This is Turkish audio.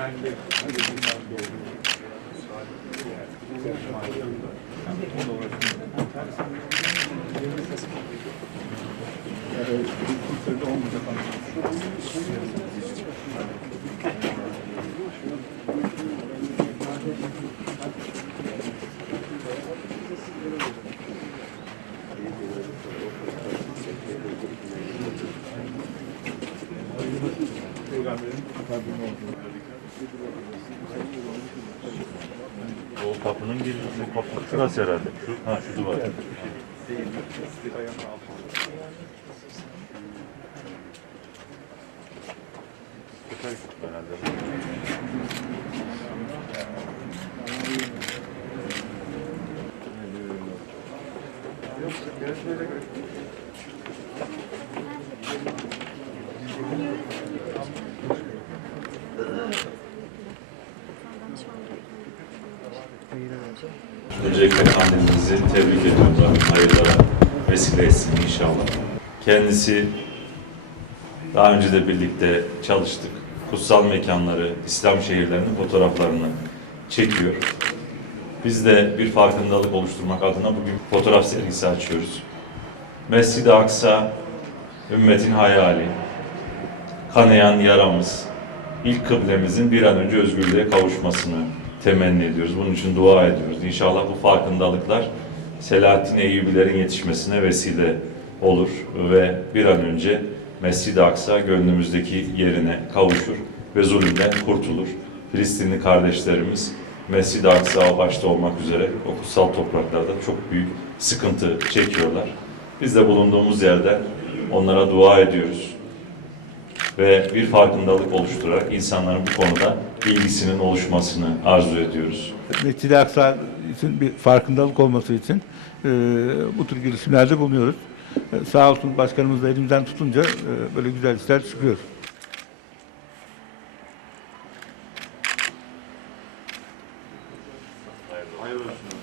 Kendi hanginden doğru Peygamberin kadını olduğunu o kapının girişinde kapı şurası herhalde. Şu, ha şu duvar. Herhalde. Öncelikle kandilinizi tebrik ediyorum. Rabbim hayırlara vesile etsin inşallah. Kendisi daha önce de birlikte çalıştık. Kutsal mekanları, İslam şehirlerinin fotoğraflarını çekiyor. Biz de bir farkındalık oluşturmak adına bugün fotoğraf sergisi açıyoruz. Mescid-i Aksa, ümmetin hayali, kanayan yaramız, ilk kıblemizin bir an önce özgürlüğe kavuşmasını temenni ediyoruz. Bunun için dua ediyoruz. İnşallah bu farkındalıklar Selahattin Eyyubilerin yetişmesine vesile olur ve bir an önce Mescid-i Aksa gönlümüzdeki yerine kavuşur ve zulümden kurtulur. Filistinli kardeşlerimiz Mescid-i Aksa başta olmak üzere o kutsal topraklarda çok büyük sıkıntı çekiyorlar. Biz de bulunduğumuz yerden onlara dua ediyoruz ve bir farkındalık oluşturarak insanların bu konuda bilgisinin oluşmasını arzu ediyoruz. Neticede Aksan için bir farkındalık olması için e, bu tür girişimlerde bulunuyoruz. E, sağ olsun başkanımız da elimizden tutunca e, böyle güzel işler çıkıyor. Hayırlı olsun.